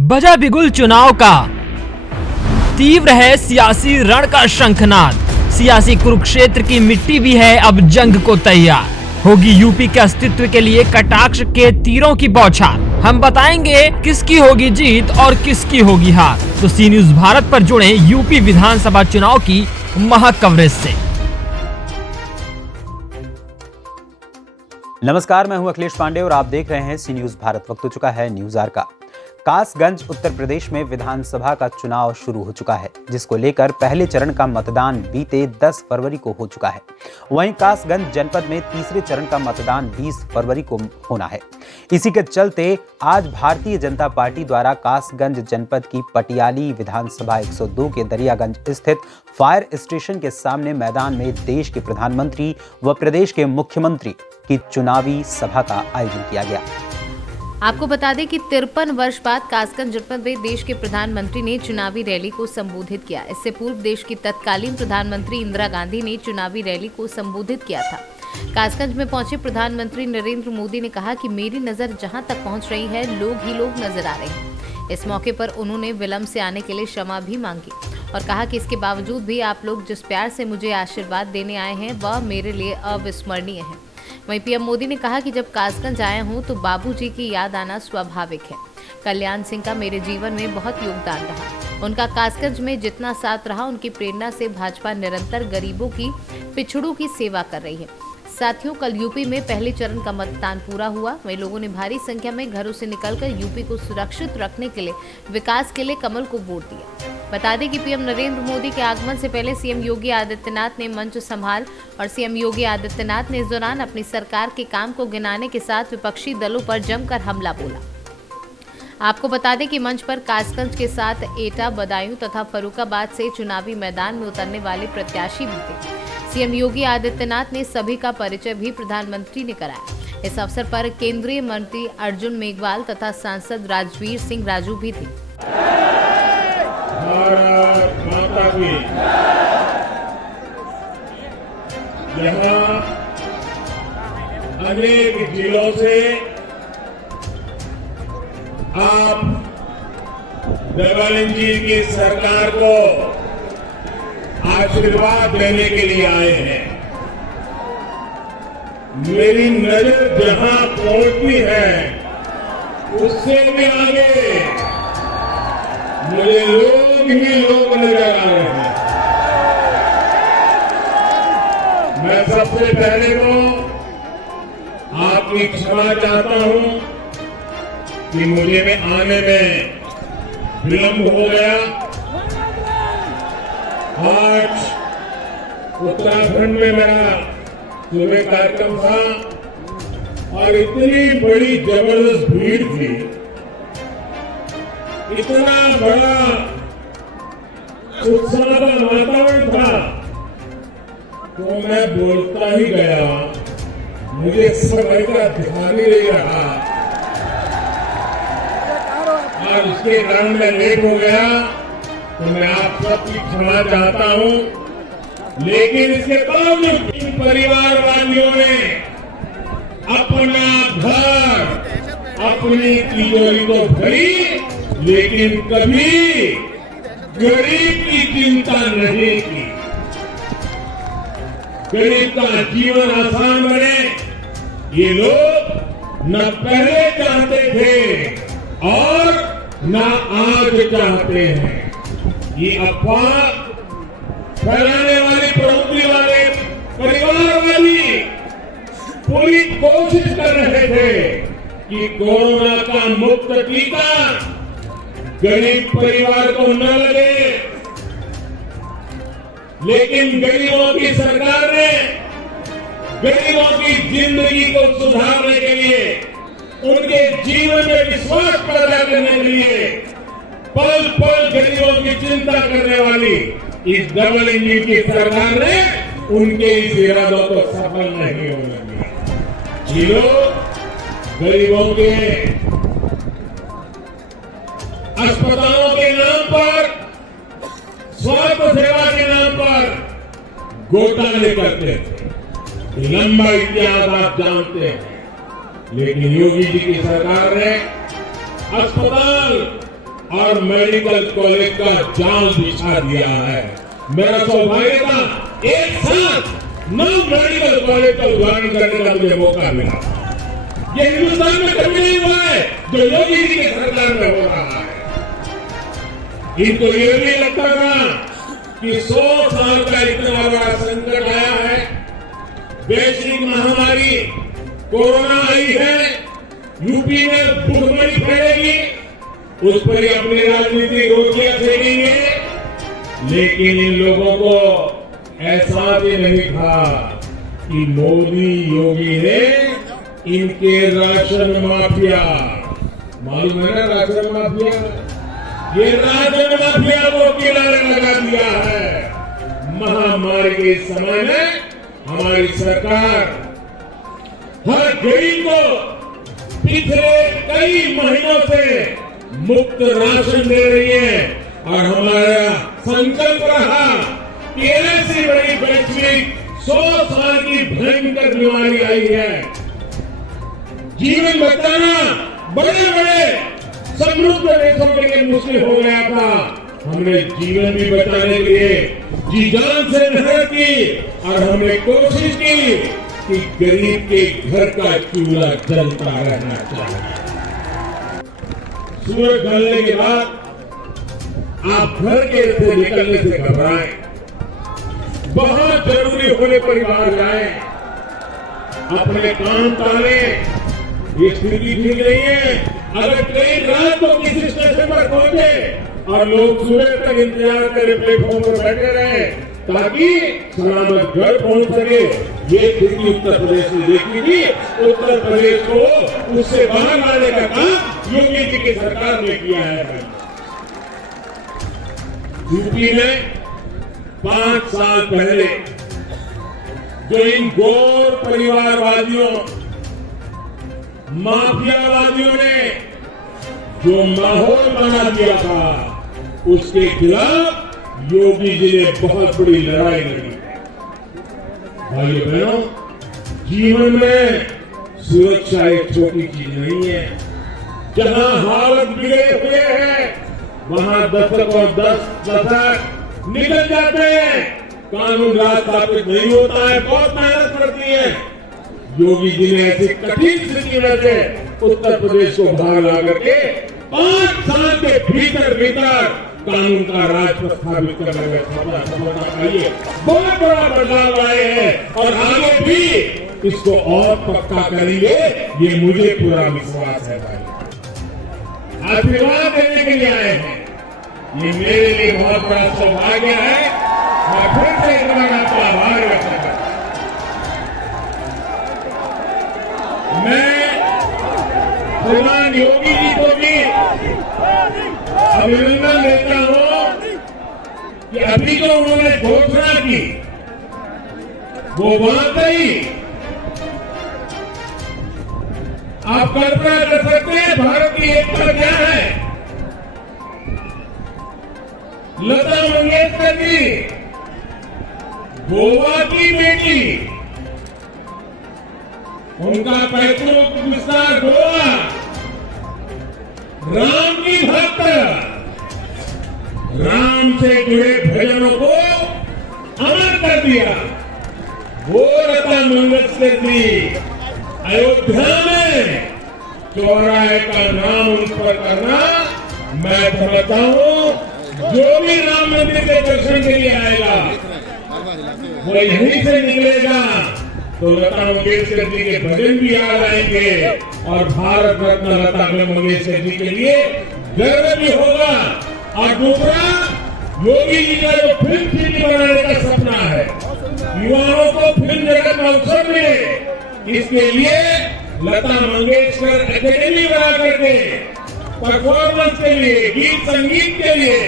बजा बिगुल चुनाव का, तीव्र है सियासी रण का शंखनाद। सियासी कुरुक्षेत्र की मिट्टी भी है अब जंग को तैयार। होगी यूपी के अस्तित्व के लिए कटाक्ष के तीरों की बौछार। हम बताएंगे किसकी होगी जीत और किसकी होगी हार। तो सी न्यूज भारत पर जुड़े यूपी विधानसभा चुनाव की महक कवरेज से। नमस्कार, मैं हूं अखिलेश पांडे और आप देख रहे हैं सी न्यूज भारत। वक्त हो चुका है न्यूज आवर का। कासगंज उत्तर प्रदेश में विधानसभा का चुनाव शुरू हो चुका है, जिसको लेकर पहले चरण का मतदान बीते 10 फरवरी को हो चुका है। वहीं कासगंज जनपद में तीसरे चरण का मतदान 20 फरवरी को होना है। इसी के चलते आज भारतीय जनता पार्टी द्वारा कासगंज जनपद की पटियाली विधानसभा 102 के दरियागंज स्थित फायर स्टेशन के सामने मैदान में देश के प्रधानमंत्री व प्रदेश के मुख्यमंत्री की चुनावी सभा का आयोजन किया गया। आपको बता दें कि 53 वर्ष बाद कासगंज जनपद में देश के प्रधानमंत्री ने चुनावी रैली को संबोधित किया। इससे पूर्व देश की तत्कालीन प्रधानमंत्री इंदिरा गांधी ने चुनावी रैली को संबोधित किया था। कासगंज में पहुंचे प्रधानमंत्री नरेंद्र मोदी ने कहा कि मेरी नजर जहां तक पहुंच रही है, लोग ही लोग नजर आ रहे हैं। इस मौके पर उन्होंने विलंब से आने के लिए क्षमा भी मांगी और कहा कि इसके बावजूद भी आप लोग जिस प्यार से मुझे आशीर्वाद देने आए हैं वह मेरे लिए अविस्मरणीय है। वहीं पीएम मोदी ने कहा कि जब कासगंज आया हूं तो बाबूजी की याद आना स्वाभाविक है। कल्याण सिंह का मेरे जीवन में बहुत योगदान रहा। उनका कासगंज में जितना साथ रहा, उनकी प्रेरणा से भाजपा निरंतर गरीबों की, पिछड़ों की सेवा कर रही है। साथियों, कल यूपी में पहले चरण का मतदान पूरा हुआ। वहीं लोगों ने भारी संख्या में घरों से निकलकर यूपी को सुरक्षित रखने के लिए, विकास के लिए कमल को वोट दिया। बता दें कि पीएम नरेंद्र मोदी के आगमन से पहले सीएम योगी आदित्यनाथ ने मंच संभाल और सीएम योगी आदित्यनाथ ने इस दौरान अपनी सरकार के काम को गिनाने के साथ विपक्षी दलों पर जमकर हमला बोला। आपको बता दें कि मंच पर कासगंज के साथ एटा, बदायूं तथा फर्रुखाबाद से चुनावी मैदान में उतरने वाले प्रत्याशी भी थे। सीएम योगी आदित्यनाथ ने सभी का परिचय भी प्रधानमंत्री ने कराया। इस अवसर पर केंद्रीय मंत्री अर्जुन मेघवाल तथा सांसद राजवीर सिंह राजू भी थे। भारत माता की। यहाँ अनेक जिलों से आप देवानंद जी की सरकार को आशीर्वाद देने के लिए आए हैं। मेरी नजर जहां पहुंचती है उससे भी आगे मुझे लोग ही लोग नजर आ रहे हैं। मैं सबसे पहले तो आपकी क्षमा चाहता हूं कि मुझे में आने में विलंब हो गया। आज उत्तराखंड में मेरा सुबह कार्यक्रम था और इतनी बड़ी जबरदस्त भीड़ थी, इतना बड़ा उत्साह का वातावरण था, तो मैं बोलता ही गया। मुझे समय का ध्यान ही नहीं रहा और इसके कारण मैं लेट हो गया, तो मैं आप सबकी क्षमा चाहता हूं। लेकिन इसके बावजूद इन परिवार वालियों ने अपना घर, अपनी तिजोरी तो भरी, लेकिन कभी गरीब की चिंता नहीं की। गरीब का जीवन आसान बने ये लोग न पहले चाहते थे और न आज चाहते हैं। ये अफवाह फैलाने वाली प्रवृत्ति वाले परिवार वाली पूरी कोशिश कर रहे थे कि कोरोना का मुफ्त टीका गरीब परिवार को न लगे, लेकिन गरीबों की सरकार ने गरीबों की जिंदगी को सुधारने के लिए, उनके जीवन में विश्वास पैदा करने के लिए पल पल गरीबों की चिंता करने वाली इस डबल इंजन की सरकार ने उनके इस इरादों को सफल नहीं होने दिया। ये लोग गरीबों के अस्पतालों के नाम पर, स्वास्थ्य सेवा के नाम पर घोटाले करते थे। लंबा इतिहास आप जानते हैं। लेकिन योगी जी की सरकार ने अस्पताल और मेडिकल कॉलेज का जाल बिछा दिया है। मेरा सौभाग्य था एक साथ 9 मेडिकल कॉलेज का उद्घाटन करने का मुझे मौका मिला। ये हिंदुस्तान में कभी नहीं हुआ है जो योगी जी की सरकार में हो रहा है। इनको ये भी लगता था कि 100 साल का इतना बड़ा संकट आया है, वैश्विक महामारी कोरोना आई है, यूपी में भूखमरी फैलेगी, उस पर ही अपनी राजनीतिक रोटियां सेकेंगे। लेकिन इन लोगों को एहसास ही नहीं था कि मोदी योगी ने इनके राशन माफिया, मालूम है ना राशन माफिया, ये राशन माफिया को किनारे लगा दिया है। महामारी के समय में हमारी सरकार हर गरीब को पिछले कई महीनों से मुफ्त राशन दे रही है और हमारा संकल्प रहा कि ऐसी बड़ी वैश्विक 100 साल की भयंकर बीमारी आई है, जीवन बचाना बड़े बड़े समृद्ध देशों के लिए मुश्किल हो गया था। हमने जीवन भी बचाने के लिए जी जान से मेहनत की और हमने कोशिश की कि गरीब के घर का चूल्हा जलता रहना चाहिए। सूरज ढलने के बाद आप घर के से निकलने से घबराएं, बहुत जरूरी होने पर बाहर जाएं, अपने काम टालें। ये स्थिति ठीक नहीं है। अगर ट्रेन रात को किसी स्टेशन पर पहुंचे और लोग सुबह तक इंतजार करें, प्लेटफॉर्म पर बैठे रहे ताकि सलामत घर पहुंच सके, ये स्थिति उत्तर प्रदेश में देखी थी। उत्तर प्रदेश को उससे बाहर लाने का काम योगी जी की सरकार ने किया है। यूपी ने 5 साल पहले जो इन गौर परिवारवादियों, माफियावादियों ने जो माहौल बना दिया था, उसके खिलाफ योगी जी ने बहुत बड़ी लड़ाई लड़ी। भाइयों बहनों, जीवन में सुरक्षा एक छोटी चीज नहीं है। जहां हालत बिगड़े हुए हैं वहां दशक और दशक निकल जाते हैं, कानून राज स्थापित नहीं होता है, बहुत मेहनत पड़ती है। योगी जी ने ऐसी कठिन स्थिति में से उत्तर प्रदेश को बाहर ला करके 5 साल के भीतर कानून का राज स्थापित करने में सफलता पाई है। बहुत बड़ा बदलाव लाए हैं और आगे भी इसको और पक्का करेंगे, ये मुझे पूरा विश्वास है। भाई आशीर्वाद देने के लिए आए हैं, ये मेरे लिए बहुत बड़ा सौभाग्य है। मैं फिर से एक बार आपका आभार व्यक्त करता हूं। मैं श्रीमान योगी जी को भी अभिनंदन देता हूं कि अभी जो उन्होंने घोषणा की वो वाकई आप कल्पना कर सकते हैं भारत की एकता क्या है। लता मंगेशकर जी गोवा की बेटी, उनका पैतृक विस्तार गोवा, राम की भक्त, राम से जुड़े भजनों को अमर कर दिया। वो लता मंगेशकर जी अयोध्या में चौराहे का नाम उस पर करना, मैं समझता हूं जो भी राम मंदिर के दर्शन के लिए आएगा वो यहीं से निकलेगा तो लता मंगेशकर जी के भजन भी याद आएंगे और भारत रत्न लता मंगेशकर जी के लिए गर्व भी होगा। और दूसरा, योगी जी का जो फिल्म सिटी बनाने का सपना है, युवाओं को फिल्म जगत में अवसर मिले, इसके लिए लता मंगेशकर एकेडमी बना करके परफॉर्मेंस के लिए, गीत संगीत के लिए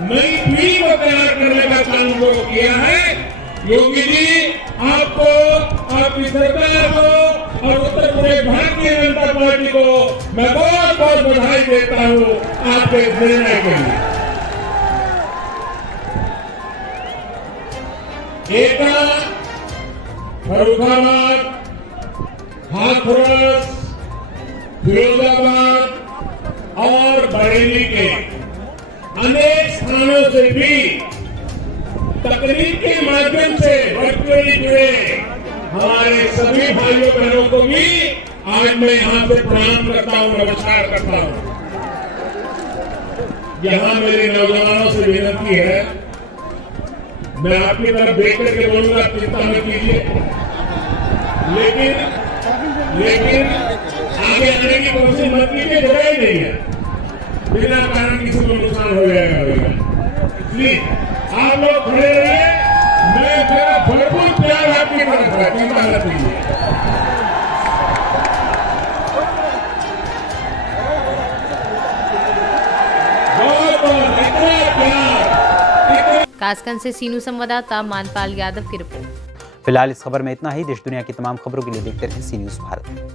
नई पीढ़ी को तैयार करने का काम वो किया है। योगी जी, आपको, आपकी सरकार को और उत्तर प्रदेश भारतीय जनता पार्टी को मैं बहुत बहुत बधाई देता हूं आपके निर्णय के लिए। एटा, फर्रुखाबाद, हाथरस, फिरोजाबाद और बरेली के अनेक स्थानों से भी तकनीक के माध्यम से वर्चुअली जुड़े हमारे सभी भाइयों बहनों को भी आज मैं यहां से प्रणाम करता हूं, नमस्कार करता हूं। यहां मेरे नौजवानों से विनती है, मैं आपकी तरफ देख करके बोलूंगा, चिंता मत कीजिए, लेकिन आगे आने की कोशिश मत कीजिए, जगह ही नहीं है, बिना कारण किसी को नुकसान हो जाएगा। इसलिए आप लोग खड़े रहिए, मैं मेरा भरपूर प्यार आपकी तरफ है, चिंता मत कीजिए। कासगंज से सीनू संवाददाता मानपाल यादव की रिपोर्ट। फिलहाल इस खबर में इतना ही। देश दुनिया की तमाम खबरों के लिए देखते रहिए सी न्यूज़ भारत।